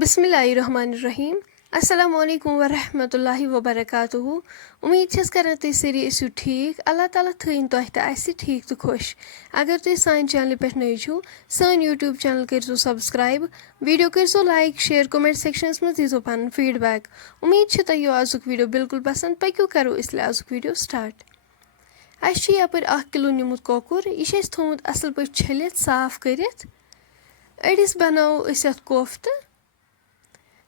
बिस्मिल्लाहिर्रहमानिर्रहीम अस्सलाम वालेकुम वरहमतुल्लाहि वबरकातुहू उम्मीद छस करन तुम सारी ٲسِو ٹھیٖک اللہ تعالیٰ تھٲیِن تۄہہِ تہِ اَسہِ ٹھیٖک تہٕ خۄش اگر تُہۍ سانہِ چینلہِ پٮ۪ٹھ نٔے چھُو سٲنۍ یوٗٹیوٗب چینل کٔرۍزیو سبسکرایب ویٖڈیو کٔرۍزیو لایک شیر کومنٹ سیکشنس منٛز دیٖزیو پنُن فیٖڈبیک اُمید چھِ تۄہہِ یِیو آزُک ویٖڈیو بالکل پسنٛد پٔکِو کرو أسۍ آزُک ویٖڈیو سٹارٹ اَسہِ چھُ یپٲرۍ 1 کِلوٗ نیُمُت کۄکُر یہِ چھِ اَسہِ تھوٚمُت اَصٕل پٲٹھۍ چھٔلِتھ صاف کٔرِتھ أڑِس بناوو أسۍ اَتھ کوفتہٕ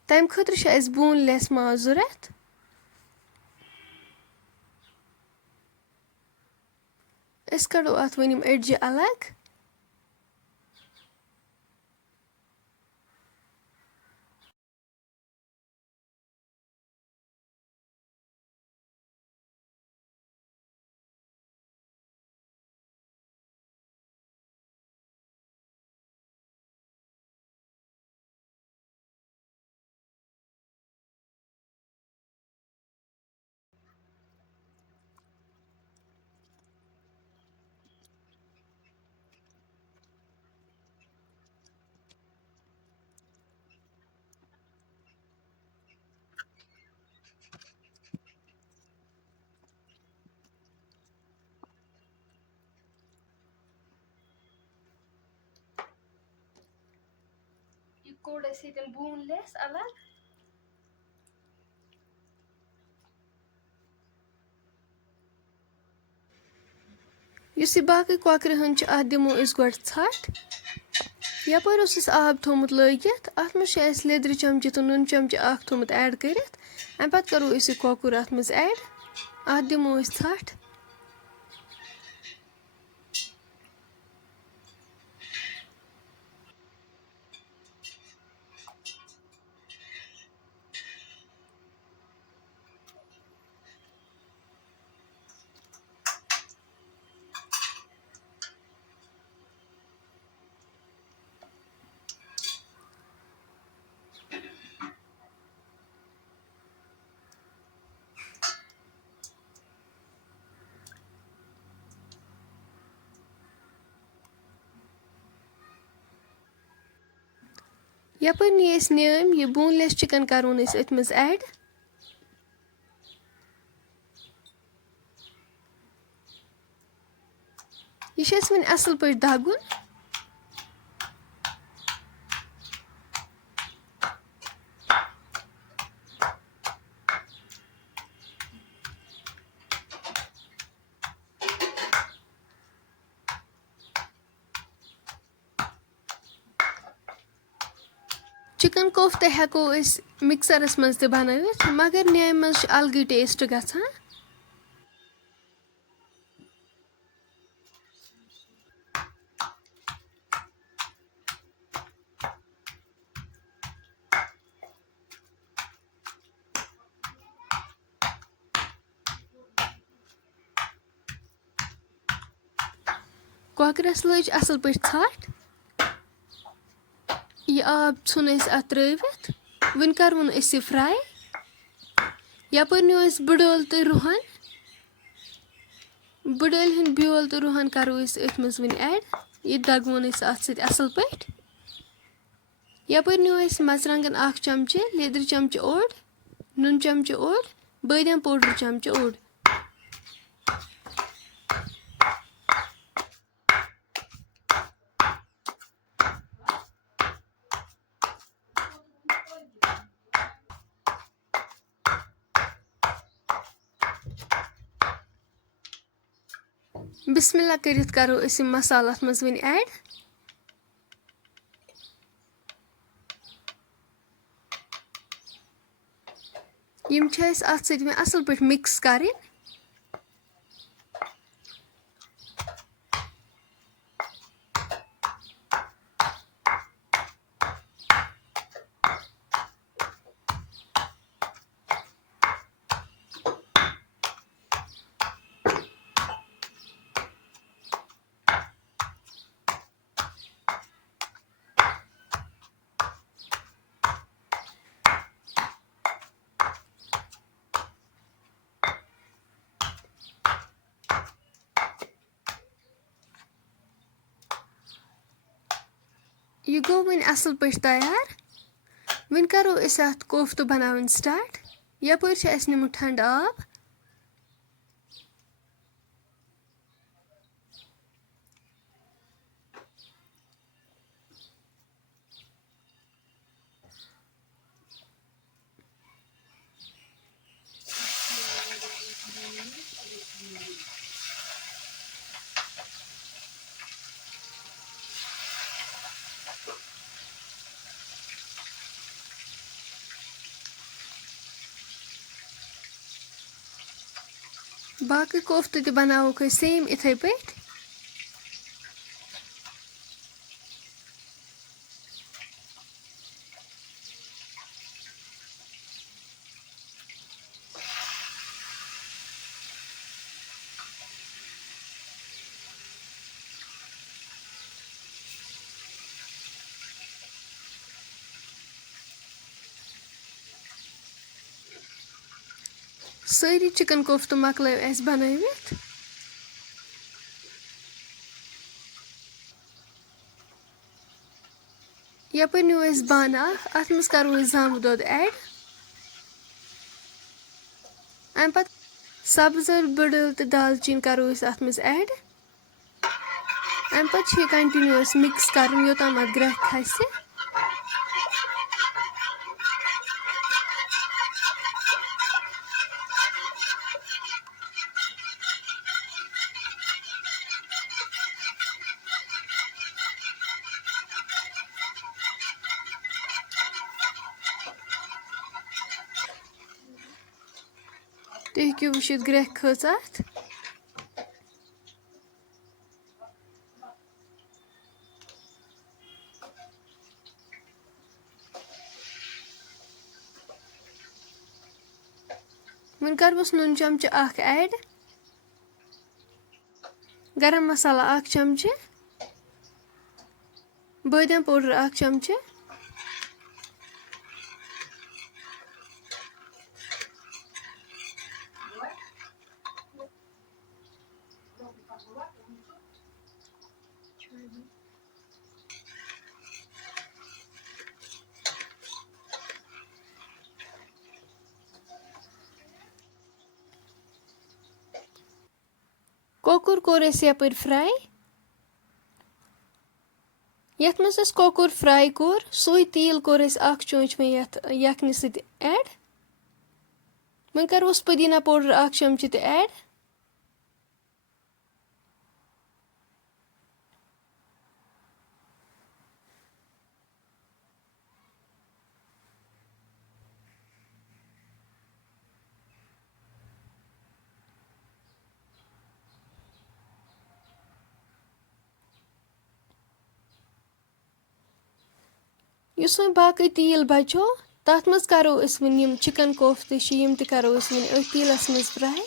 تَمہِ خٲطرٕ چھُ اَسہِ بون لیس ماز ضوٚرَتھ أسۍ کڑو اَتھ وۄنۍ یِم أڑجہِ الگ یہِ کوٚڑ اَسہِ ییٚتٮ۪ن بون لیس الگ یُس یہِ باقٕے کۄکرِ ہٕنٛد چھُ اَتھ دِمو أسۍ گۄڈٕ ژھٹھ یپٲرۍ اوس اَسہِ آب تھوٚمُت لٲگِتھ اَتھ منٛز چھُ اَسہِ لیٚدرِ چمچہٕ تہٕ نُنہٕ چمچہٕ اکھ تھوٚمُت ایڈ کٔرِتھ اَمہِ پتہٕ کرو أسۍ یہِ کۄکُر اَتھ منٛز ایڈ اَتھ دِمو أسۍ ژھٹھ یپٲرۍ نی أسۍ نیٲمۍ یہِ بون لیس چِکن کرون أسۍ أتھۍ منٛز ایڈ یہِ چھُ اَسہِ وۄنۍ اَصٕل پٲٹھۍ دَگُن چِکن کوفتہٕ ہٮ۪کو أسۍ مِکسرس منٛز تہِ بنٲوِتھ مگر نیامہِ منٛز چھُ الگٕے ٹیسٹ گژھان کۄکرَس لٔج اَصٕل پٲٹھۍ ژھٹھ یہِ آب ژھُن اَسہِ اَتھ ترٲوِتھ وۄنۍ کَرون أسۍ یہِ فراے یپٲرۍ نیوٗ اَسہِ بٕڈٕ ٲلہٕ تہٕ رُہن بٕڈٕ ٲلہِ ہُنٛد بیول تہٕ رُہن کَرو أسۍ أتھۍ منٛز وۄنۍ ایڈ یہِ دَگوون أسۍ اَتھ سۭتۍ اَصٕل پٲٹھۍ یپٲرۍ نیوٗ اَسہِ مرژٕوانٛگن 1 چمچہٕ لیٚدرِ چمچہٕ اوٚڑ نُنہٕ چمچہٕ اوٚڑ بٲدیان پوڈر چمچہٕ اوٚڑ بسم اللہ کٔرِتھ کرو أسۍ یِم مسالہٕ اَتھ منٛز وۄنۍ ایڈ یِم چھِ اَسہِ اَتھ سۭتۍ وۄنۍ اَصٕل پٲٹھۍ مِکس کَرٕنۍ یہِ گوٚو وۄنۍ اَصٕل پٲٹھۍ تیار वۄنۍ کَرو أسۍ اَتھ کوفتہٕ بَناوٕنۍ سٹاٹ. یَپٲرۍ چھِ اَسہِ نِمُت ٹھنٛڈٕ آب. باقٕے کوفتہٕ تہِ بَناووکھ أسۍ سیم یِتھَے پٲٹھۍ. سٲری چِکَن کوفتہٕ مۄکلٲو اَسہِ بَنٲوِتھ. یَپٲرۍ نیوٗ اَسہِ بانہٕ اَکھ. اَتھ منٛز کَرو أسۍ زامہٕ دۄد ایڈ. اَمہِ پَتہٕ سبٕز ٲلہٕ بٔڈ ٲلہٕ تہٕ دالچیٖن کَرو أسۍ اَتھ منٛز ایڈ. اَمہِ پَتہٕ چھِ یہِ کَنٹِنیوٗ اَسہِ مِکٕس کَرُن یوٚتام اَتھ گرٛٮ۪کھ کھَسہِ. تُہۍ ہیٚکِو وٕچھِتھ گرٛٮ۪کھ کھٔژ اَتھ. وۄنۍ کَرہوس نُن چمچہٕ اَکھ ایڈ. گرم مسالہٕ اَکھ چمچہٕ. بٲدیان پوڈر اَکھ چمچہٕ. کۄکُر کوٚر اَسہِ یَپٲرۍ فرٛاے. یَتھ منٛز اَسہِ کۄکُر فرٛاے کوٚر سُے تیٖل کوٚر اَسہِ اَکھ چونٛچ وۄنۍ یَتھ یَکھنہِ سۭتۍ ایڈ. وۄنۍ کَرہوس پٔدیٖنا پوڈر اَکھ چمچہٕ تہِ ایڈ. یُس وۄنۍ باقٕے تیٖل بَچو تَتھ منٛز کَرو أسۍ وۄنۍ یِم چِکَن کوفتہٕ چھِ یِم تہِ کَرو أسۍ وۄنۍ أتھۍ تیٖلَس منٛز فرٛاے.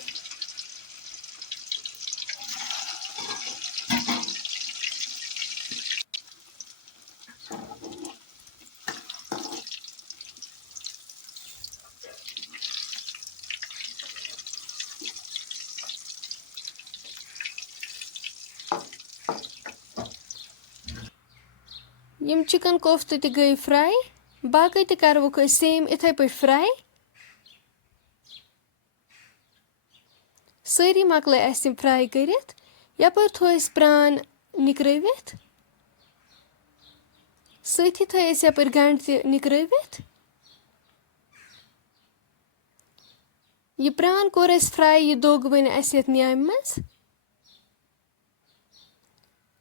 یِم چِکَن کوفتہٕ تہِ گٔے فرٛاے. باقٕے تہِ کَروکھ أسۍ سیم یِتھَے پٲٹھۍ فرٛاے. سٲری مۄکلٲے اَسہِ یِم فرٛاے کٔرِتھ. یَپٲرۍ تھوٚو اَسہِ پرٛان نِکرٲوِتھ. سۭتی تھٲے اَسہِ یَپٲرۍ گَنٛڈٕ تہِ نِکرٲوِتھ. یہِ پرٛان کوٚر اَسہِ فرٛاے. یہِ دوٚگ وۄنۍ اَسہِ یَتھ نیامہِ منٛز.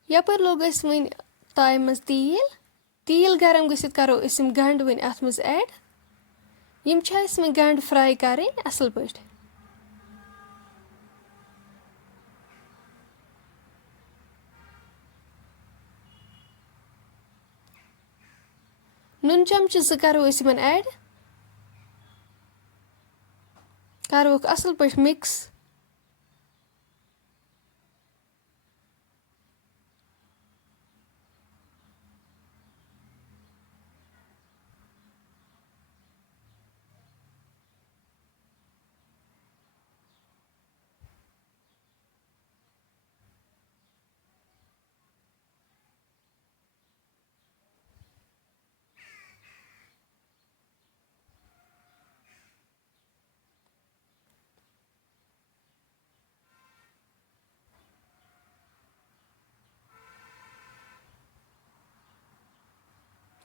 یَپٲرۍ لوٚگ اَسہِ وۄنۍ تایہِ منٛز تیٖل. تیٖل گرم گٔژھِتھ کَرو أسۍ یِم گَنٛڈٕ وۄنۍ اَتھ منٛز ایڈ. یِم چھِ اَسہِ وۄنۍ گَنٛڈٕ فرٛاے کَرٕنۍ اَصٕل پٲٹھۍ. نُن چمچہٕ 2 کَرو أسۍ یِمن ایڈ. کَروکھ اَصٕل پٲٹھۍ مِکٕس.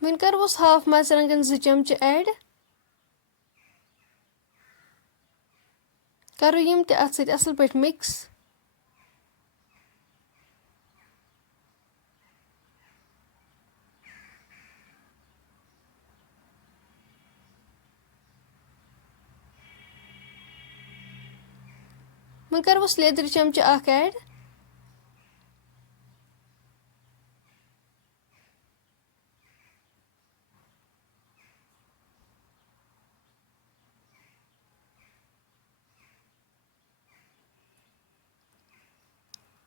वहीं करोस हाफ मर्चंटन 2 चमचे ऐड करो यम ते अत सत असल पट मिक्स वहीं करोस लेदर चमचे 1 ऐड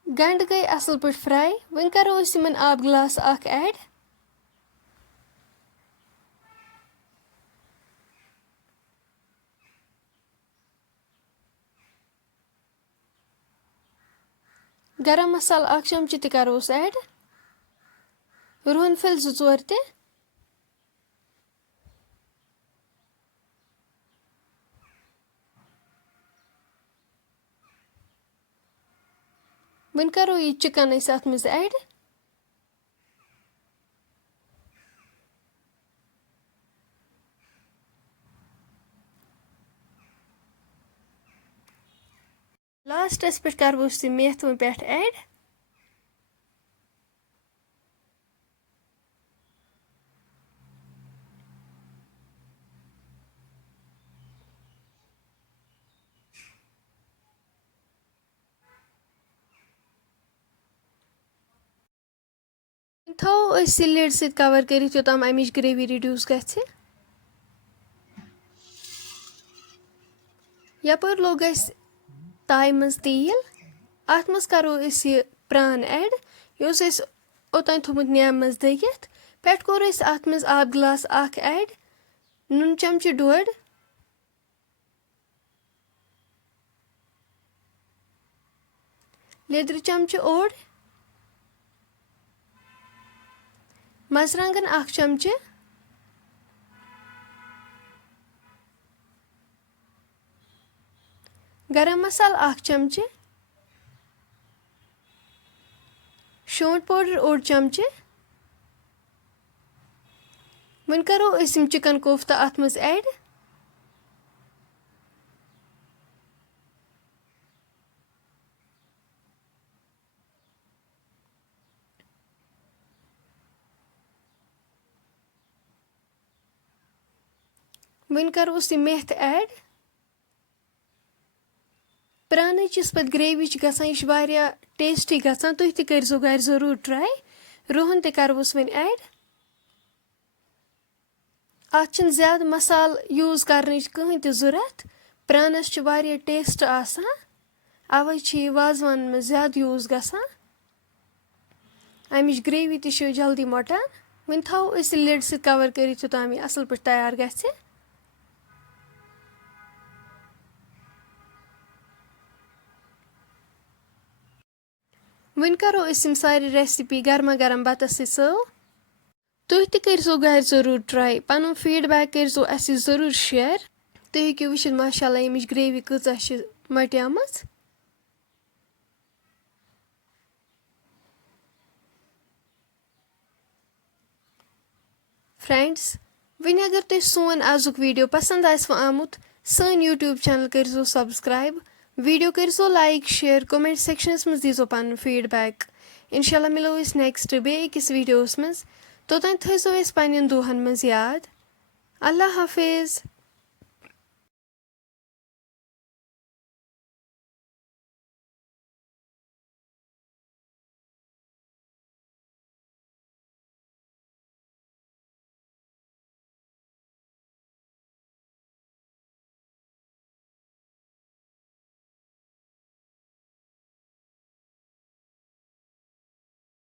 गंड गई असल पट फ्राई वहीं करो इन आब गिलास 1 ऐड गरम मसाला 1 चमचे ते करोस ऐड रुहन फिल 2-4 ते वहीं करो ये चिकन अत मज ऐड लास्टस पे करो मेथ वो पे ऐड थो लिड सत कवर कर योताम अमिच ग्रेवी रिड्यूस गछि यपर लोग ताय मज तेल अत मज करो ये प्रान ऐड यह ओतान थोमुत नेम मज दगित पे कोर अत मज आब गिलास 1 ऐड नून चमचे 1.5 लेदर चमचे 1 मर्चंटन 1 चमचे गरम मसाला 1 चमचे शोंठ पाउडर 1 चमचे वहीं करो चिकन कोफ्ता अत मज ऐड वहीं करो मेथ ऐड प्रान पे ग्रेवी गसान यह टेस्टी गसान तुम तह करो घर जरूर ट्राई रुहन ते करोस वन ऐड अत ज्यादा मसाल यूज करने कहीं तह जरूरत प्रानस टेस्ट आसान अवे वाजवान में ज्यादा यूज गसान अमिच ग्रेवी तह जल्दी मोटान वन थो लिड सत कवर कर योताम यह असल पे तैयार गछि वन करो सारी रेसिपी गर्मा गर्म बतस सर्व तुम तह करो घर जरूर ट्राई पन फीडबैक करो अस जरूर शेयर तुम हेको वुचित माशाल्लाह अमिच ग्रेवी कच मटियाम फ्रेंड्स वन अगर तुम सोन आजुक वीडियो पसंद आमुत सन यूट्यूब चैनल करो सब्सक्राइब वीडियो करो लाइक शेयर कमेंट सेक्शनस मज दीजो पन फीडबैक इंशाल्लाह मिलो नेक्स्ट बेकिस वीडियोस मज तोतान थो पन्न दुहन मज याद अल्लाह हाफिज।